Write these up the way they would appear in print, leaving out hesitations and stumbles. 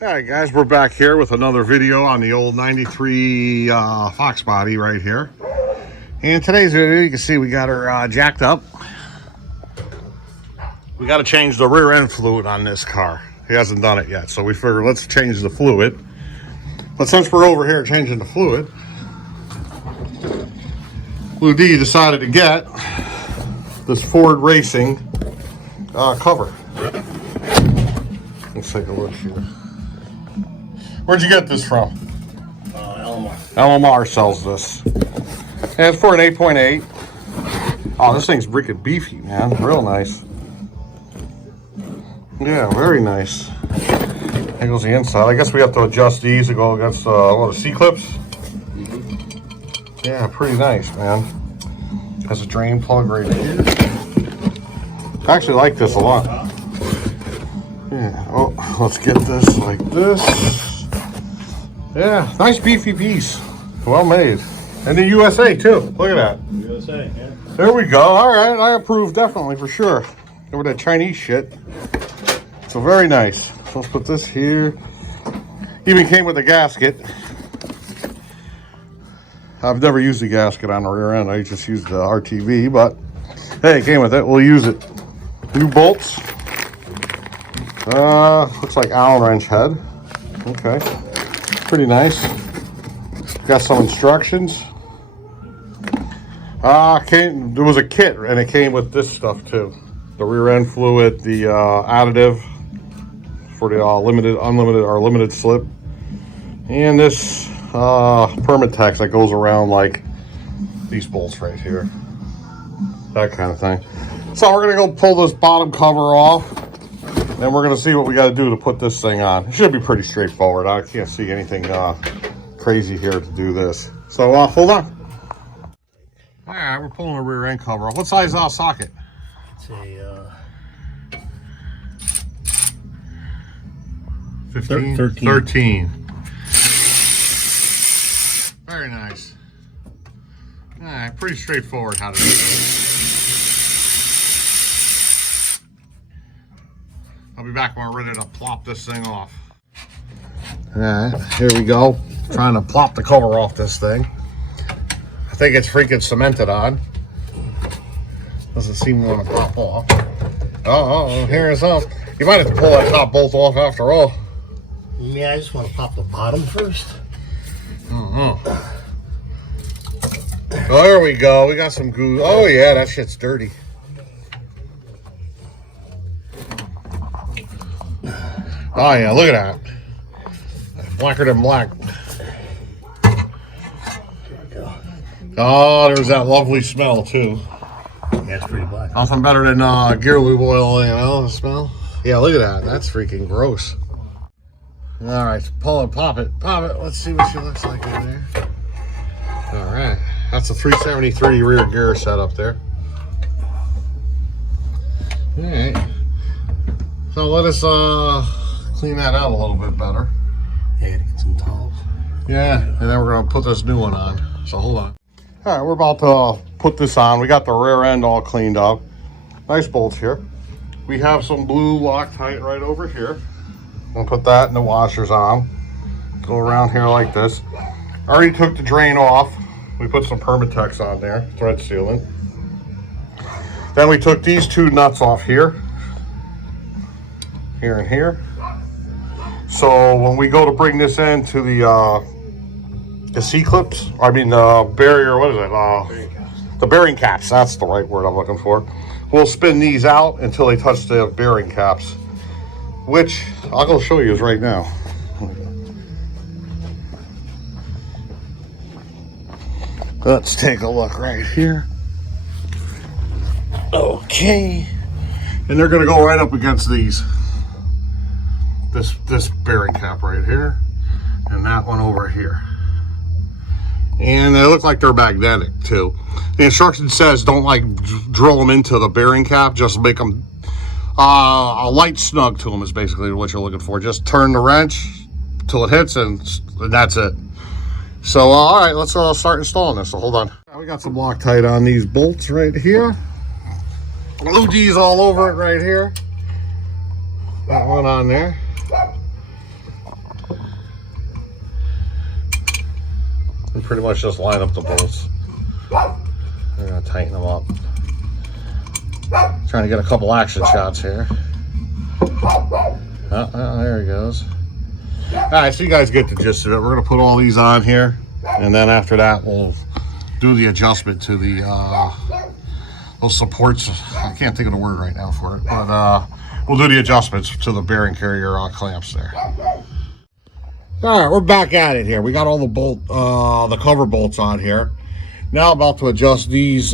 Alright guys, we're back here with another video on the old 93 Foxbody right here. And today's video, you can see we got her jacked up. We got to change the rear end fluid on this car. He hasn't done it yet, so we figured let's change the fluid. But since we're over here changing the fluid, Blue D decided to get this Ford Racing cover. Let's take a look here. Where'd you get this from? LMR. LMR sells this. And it's for an 8.8. Oh, this thing's freaking beefy, man. Real nice. Yeah, very nice. Here goes the inside. I guess we have to adjust these to go against the C-clips. Yeah, pretty nice, man. Has a drain plug right here. I actually like this a lot. Yeah. Oh, let's get this like this. Yeah, nice beefy piece. Well made. And the USA too. Look at that. USA, yeah. There we go. All right, I approve definitely for sure. Over that Chinese shit. So very nice. So let's put this here. Even came with a gasket. I've never used a gasket on the rear end. I just used the RTV, but hey, it came with it. We'll use it. New bolts. Looks like Allen wrench head. Okay. Pretty nice. Got some instructions. There was a kit and it came with this stuff too. The rear end fluid, the additive for the limited slip. And this Permatex that goes around like these bolts right here. That kind of thing. So we're gonna go pull this bottom cover off. Then we're going to see what we got to do to put this thing on. It should be pretty straightforward. I can't see anything crazy here to do this. So hold on. All right, we're pulling the rear end cover off. What size socket? It's a 15? 13. 13. Very nice. All right, pretty straightforward how to do this. I'll be back when we're ready to plop this thing off. Alright, here we go. Trying to plop the cover off this thing. I think it's freaking cemented on. Doesn't seem to want to pop off. Oh, here it's off. You might have to pull that top bolt off after all. Yeah, I just want to pop the bottom first. So there we go. We got some goo. Oh yeah, that shit's dirty. Oh yeah, look at that. Blacker than black. Oh, there's that lovely smell too. Yeah, it's pretty black. Nothing better than gear lube oil, you know, the smell. Yeah, look at that. That's freaking gross. All right, pull it, pop it, pop it. Let's see what she looks like in there. All right, that's a 373 rear gear setup there. All right. So let us clean that out a little bit better. Yeah, get some towels. Yeah, and then we're gonna put this new one on. So hold on. All right, we're about to put this on. We got the rear end all cleaned up. Nice bolts here. We have some blue Loctite right over here. We'll put that and the washers on. Go around here like this. Already took the drain off. We put some Permatex on there, thread sealant. Then we took these two nuts off here. Here and here. So when we go to bring this into the C-clips, I mean the barrier, what is it? The bearing caps, that's the right word I'm looking for. We'll spin these out until they touch the bearing caps, which I'll go show you right now. Let's take a look right here. Okay. And they're gonna go right up against these. This bearing cap right here, and that one over here. And they look like they're magnetic too. The instruction says don't like drill them into the bearing cap, just make them a light snug to them is basically what you're looking for. Just turn the wrench till it hits and that's it. So all right, let's start installing this. So hold on. We got some Loctite on these bolts right here. Blue D's all over it right here. That one on there. pretty much just line up the bolts. We're gonna tighten them up. Trying to get a couple action shots here. Oh, there he goes. All right, so you guys get the gist of it. We're gonna put all these on here, and then after that, we'll do the adjustment to the those supports. I can't think of the word right now for it, but we'll do the adjustments to the bearing carrier clamps there. All right, we're back at it here. We got all the cover bolts on here. Now about to adjust these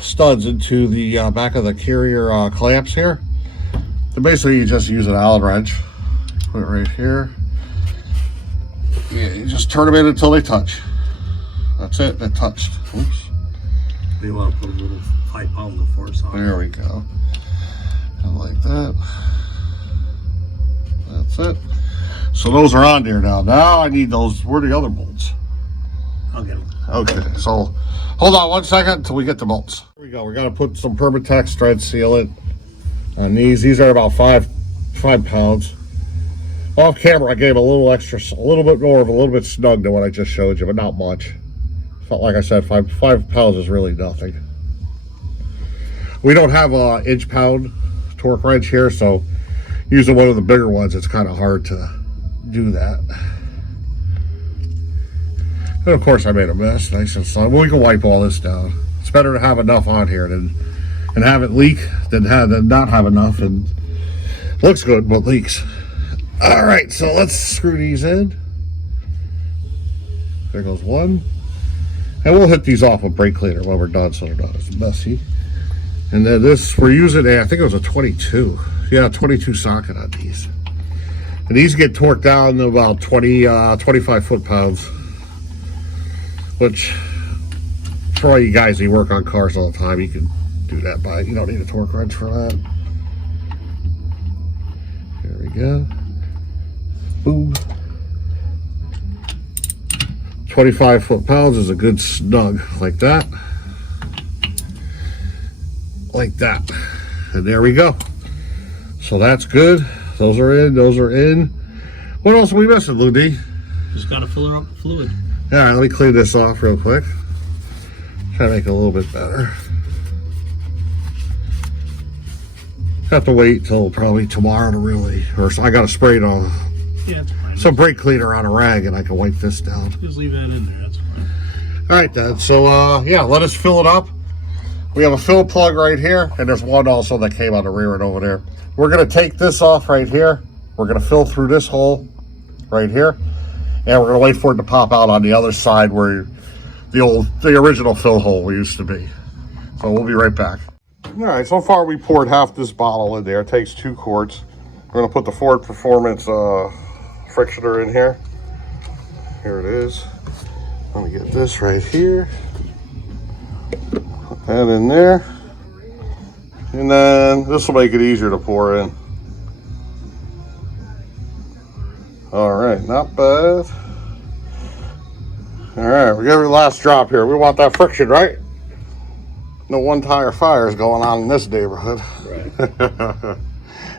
studs into the back of the carrier clamps here. So basically, you just use an Allen wrench. Put it right here. Yeah, you just turn them in until they touch. That's it. They touched. Oops. We want to put a little 5-pounder force on. There we go. And like that. That's it. So those are on there now. Now I need those. Where are the other bolts? I'll get them. Okay, so hold on 1 second until we get the bolts. Here we go. We got to put some Permatex thread sealant on these. These are about 5 pounds. Off camera, I gave a little extra, a little bit snug than what I just showed you, but not much. Felt like I said, 5 pounds is really nothing. We don't have a inch-pound torque wrench here, so using one of the bigger ones, it's kind of hard to do that. And of course, I made a mess, nice and slow. Well, we can wipe all this down. It's better to have enough on here and have it leak than not have enough. And looks good, but leaks. All right, so let's screw these in. There goes one. And we'll hit these off with brake cleaner when we're done so they're not as messy. And then this, we're using I think it was a 22. Yeah, 22 socket on these. And these get torqued down to about 25 foot-pounds. Which, for all you guys who work on cars all the time, you can do that by, you don't need a torque wrench for that. There we go. Boom. 25 foot-pounds is a good snug, like that. Like that. And there we go. So that's good. Those are in, those are in. What else are we missing, Lou D? Just got to fill her up with fluid. All right, let me clean this off real quick. Try to make it a little bit better. Have to wait till probably tomorrow to really, or I got to spray it on. Yeah, it's fine. Some brake cleaner on a rag and I can wipe this down. Just leave that in there, that's fine. All right then, so yeah, let us fill it up. We have a fill plug right here, and there's one also that came on the rear end over there. We're gonna take this off right here. We're gonna fill through this hole right here, and we're gonna wait for it to pop out on the other side where the original fill hole we used to be. So we'll be right back. All right, so far we poured half this bottle in there. It takes 2 quarts. We're gonna put the Ford Performance frictioner in here. Here it is. Let me get this right here. Put that in there. And then this will make it easier to pour in. All right, not bad. All right, we got our last drop here. We want that friction, right? No one-tire fires going on in this neighborhood. Right.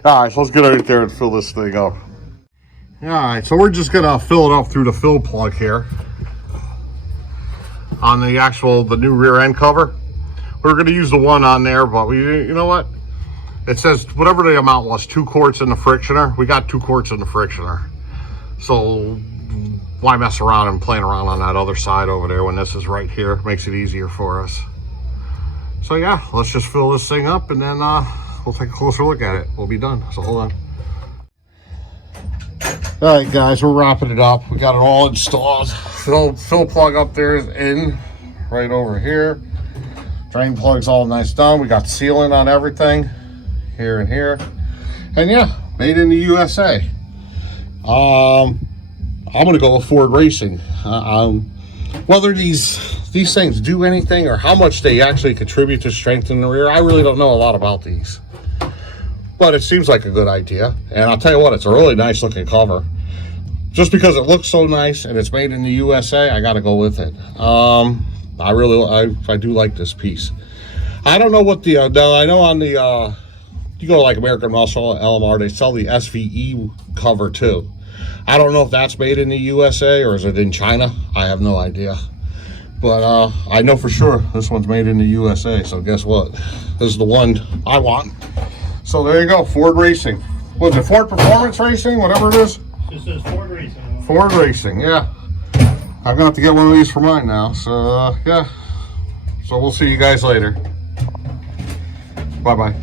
All right, so let's get right there and fill this thing up. All right, so we're just gonna fill it up through the fill plug here on the new rear end cover. We're gonna use the one on there, but you know what? It says whatever the amount was, 2 quarts in the frictioner. We got 2 quarts in the frictioner. So why mess around and playing around on that other side over there when this is right here? Makes it easier for us. So yeah, let's just fill this thing up and then we'll take a closer look at it. We'll be done, so hold on. All right, guys, we're wrapping it up. We got it all installed. Fill plug up there is in, right over here. Drain plug's all nice done. We got sealant on everything, here and here. And yeah, made in the USA. I'm gonna go with Ford Racing. Whether these things do anything or how much they actually contribute to strength in the rear, I really don't know a lot about these. But it seems like a good idea. And I'll tell you what, it's a really nice looking cover. Just because it looks so nice and it's made in the USA, I gotta go with it. I do like this piece. I don't know what the, now I know on the, you go to like American Muscle, LMR, they sell the SVE cover too. I don't know if that's made in the USA or is it in China. I have no idea. But I know for sure this one's made in the USA. So guess what? This is the one I want. So there you go, Ford Racing. What is it, Ford Performance Racing? Whatever it is? It says Ford Racing. Ford Racing, yeah. I'm gonna have to get one of these for mine now. So yeah. So we'll see you guys later. Bye-bye.